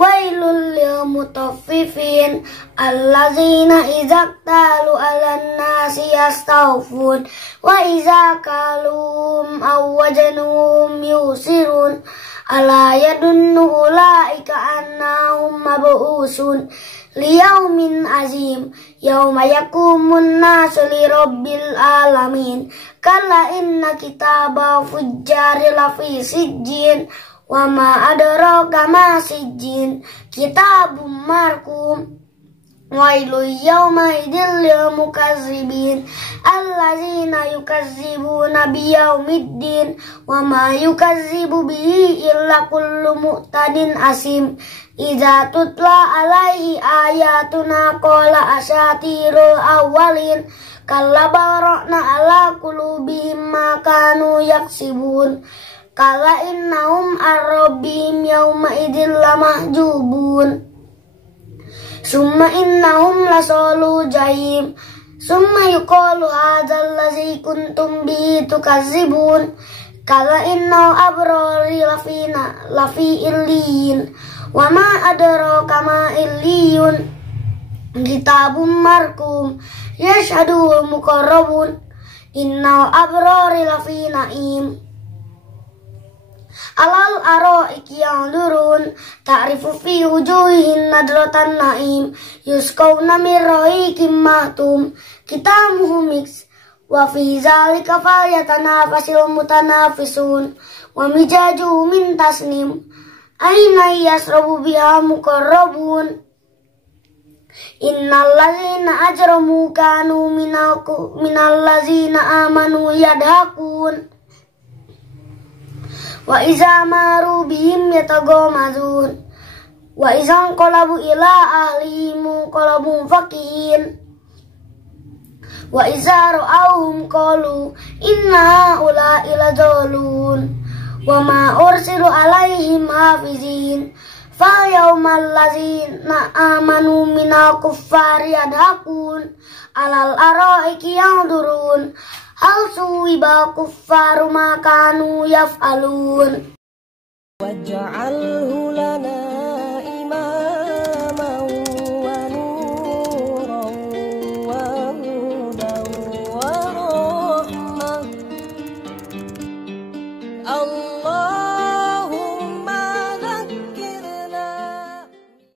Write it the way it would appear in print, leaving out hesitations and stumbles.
Wailul lil mutaffifin allazina idza talu 'alan nasi yastawfun wa idza kalum aw wajanuhum yusirun ala yadunnu ulaika annahum mab'usun liyaumin azim yauma yakumun nasu lirabbil alamin kalla inna kitaba fujjari lafi sijjin wa ma adraka ma sijjin kitabum markum wailu yawma idil lil mukazzibin allazina yukazzibuna biyaumiddin wa ma yukazzibu bihi illa kullu mu'tadin asim idza tutla alaihi ayatuna qala asatirul awwalin kalla barana ala qulubihim ma kanu yaksibun kala innahum ar-rabbihim yawma idil lamahjubun summa innahum lasalu jahim summa yuqalu hadzal ladzi kuntum bihi tukazzibun kala innal abrari lafi illiyin wa ma adraka ma illiyun kitabum markum yashhadul muqarrabun innal abrari lafi naim alal araiki yanzurun ta'rifu fi wujuhihim nadratan na'im yusqawna min rahiqin mahtum kitamuhu miks wa fi zalika falyatanafasil mutanafisun wa mijajuhu min tasnim aina yasrabu biha muqarrabun innal ladzina ajramu kanu minal ladzina amanu yadhakun wa iza maru bihim yataghamazun wa iza qalabu ila ahlihim qalabu fakihin wa iza ra'awhum qalu inna ula'i ladallun wa ma ursilu alaihim hafizin fa yawmal ladzina amanu minal kuffari yadhakun alal araiki yanzurun hal suwiba kuffaru ma kanu yaf'alun waj'alhu lana